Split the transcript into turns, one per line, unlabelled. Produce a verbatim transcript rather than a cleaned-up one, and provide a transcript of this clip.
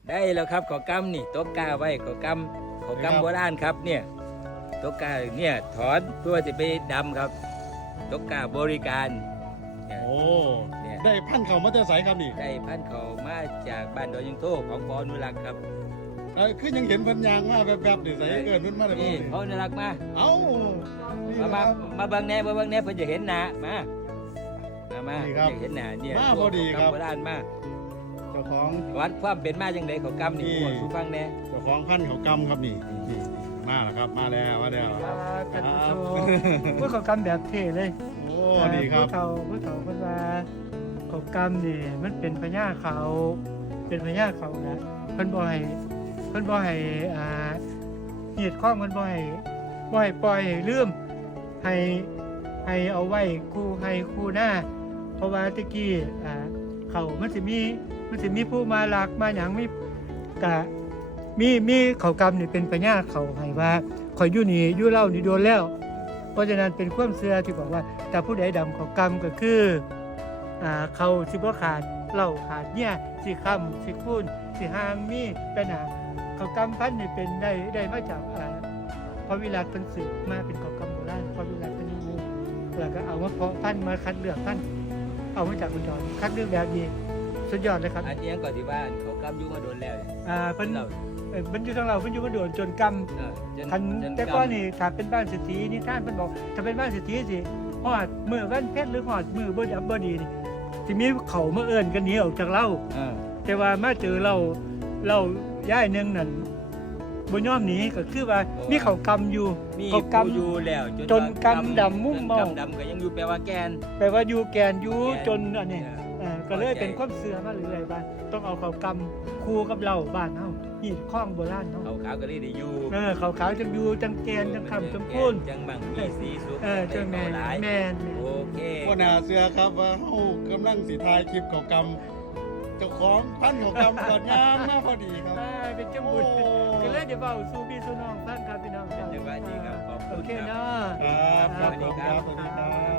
ได้แล้วครับขอกำนี่ตกกาไว้ขอกำขอกำโบราณครับเนี่ยตกกาเนี่ยถอนเพื่อจะไปดำครับตกกาบริการเนี่ย
โอ้
เนี่ย
ได้พันธุ์เขามาจะใสครับนี่
ได้พันธุ์เขามาจากบ้านดอยยิงโตของปอนุรักษ์ครับ
เอ้ยคือยังเห็นเพันยางมาแบบๆดิใสเกินนุ่นมาเลยบ่
นี่
นี่
ปอนุรักษ์มา
เอ้านี่
มา
นะ
มา
ครับ
มาเบิ่งแหน่มาเบิ่งแหน่เพิ่นจะเห็นหน้ามามามา
นี่ครับ
เพิ่นจะเห็นหน้าเนี่ย
มาพอดีครับ
ขกำโบราณมา
เจ้าของ
วัดความเป็นมาจังไดเขากำนี่
นี่
ผู้สู้ฟังแหน่
เจ้าของพันธุ์เขากำครับนี่นี่มาแล้วครับมาแล้วมาแล้ว
กันโชว์เมื่อเขากำแบบเท่เลย
โอ้ดีครับ
ผู้เฒ่าผู้เฒ่าเพิ่นว่าเขากำนี่มันเป็นพญาเขาเป็นพญาเขานะเพิ่นบ่ให้เพิ่นบ่ให้อ่าเหตุข้องเพิ่นบ่ให้บ่ให้ปล่อยให้ลืมให้ให้เอาไว้คู่ให้คู่หน้า เพราะว่าตะกี้อ่าเขามันสิมีมันสิมีผู้มาลักมาหยังมีกะมีมีเขากำนี่เป็นพญาเขาให้ว่าข่อยอยู่นี่อยู่เล่านี่โดนแล้ว เพราะฉะนั้นเป็นความเชื่อที่บอกว่าแต่ผู้ใดดำเขากรรมก็คืออ่าเขาสิบ่ขาดเหล่าขาดเนี่ยสิคำสิคูนสิหางมีปัญหาเขากรรมพันธุ์นี่เป็นได้ได้มาจากอ่าพระวิรัตเป็นสืบมาเป็นเขากรรมโบราณพระวิรัตเป็นงูแล้วก็เอามาเพาะพันธุ์มาคัดเลือกพันธุ์เอามาจากอุดรคัดเลือกแบบดีสุดยอดเลยครับ
อันนี้ก่อนที่บ้านเขากำอยู่มาโดนแล้วเนี่ย
อ่าเป็น
เรา
เอ่อมันอยู่ทางเราเพิ่นอยู่มาโดนจนกรรม
เออจ
ทัน
จ
แต่ก่อนนี่ถ้าเป็นบ้านเศรษฐีนี่ท่านเพิ่นบอกถ้าเป็นบ้านเศรษฐีสิฮอดมื้อวันเพ็ญหรือฮอดมื้อบ่ดีบ่ดีนี่สิมีเขามาเอิ้นกันหนีออกจากเล่า
เออ
แต่ว่ามาเจอเราเราย้ายหนึงนั่นบ่ยอมหนีก็คือว่ามีเขากำอยู่
มี
เขา
ผู้
กำ
อยู่แล้ว
จน
ว่าก
ำดำมุ่งเมา
จนกำดำก็ยังอยู่แปลว่าแกน
แปลว่าอยู่แกนอยู่
แกน
จนอันนี้
เออ
เอ่อก็เลยเป็นความเชื่อมาเรื่อยๆว่าต้องเอาเขากำคู่กับเราบ้านเฮานี่ข้องโบราณเฮา
เขาขาวก็เลยได้อยู่
เออเขาขาวจังอยู่จังแกนจังคำจังพูน
จังบังมีสีสุข
เออจังแม่น
หลาย
แม่น
โอเค
ว่านาเสือครับว่าเฮากำลังสิทายคลิปเขากำเจ้าของพันธุ์เขากำก่อนงามมากพอดีครับ
อ่าเป็นจังบุญ
โอ้
ก็เลยเดี๋ยวเบาสู่พี่สู่น้องฟังครับพี่น้อง
เป็นจังหวะดีครับขอบคุณ
โอเค
ครับ
เนาะ
ครับครับผมครับสวัสดีครับ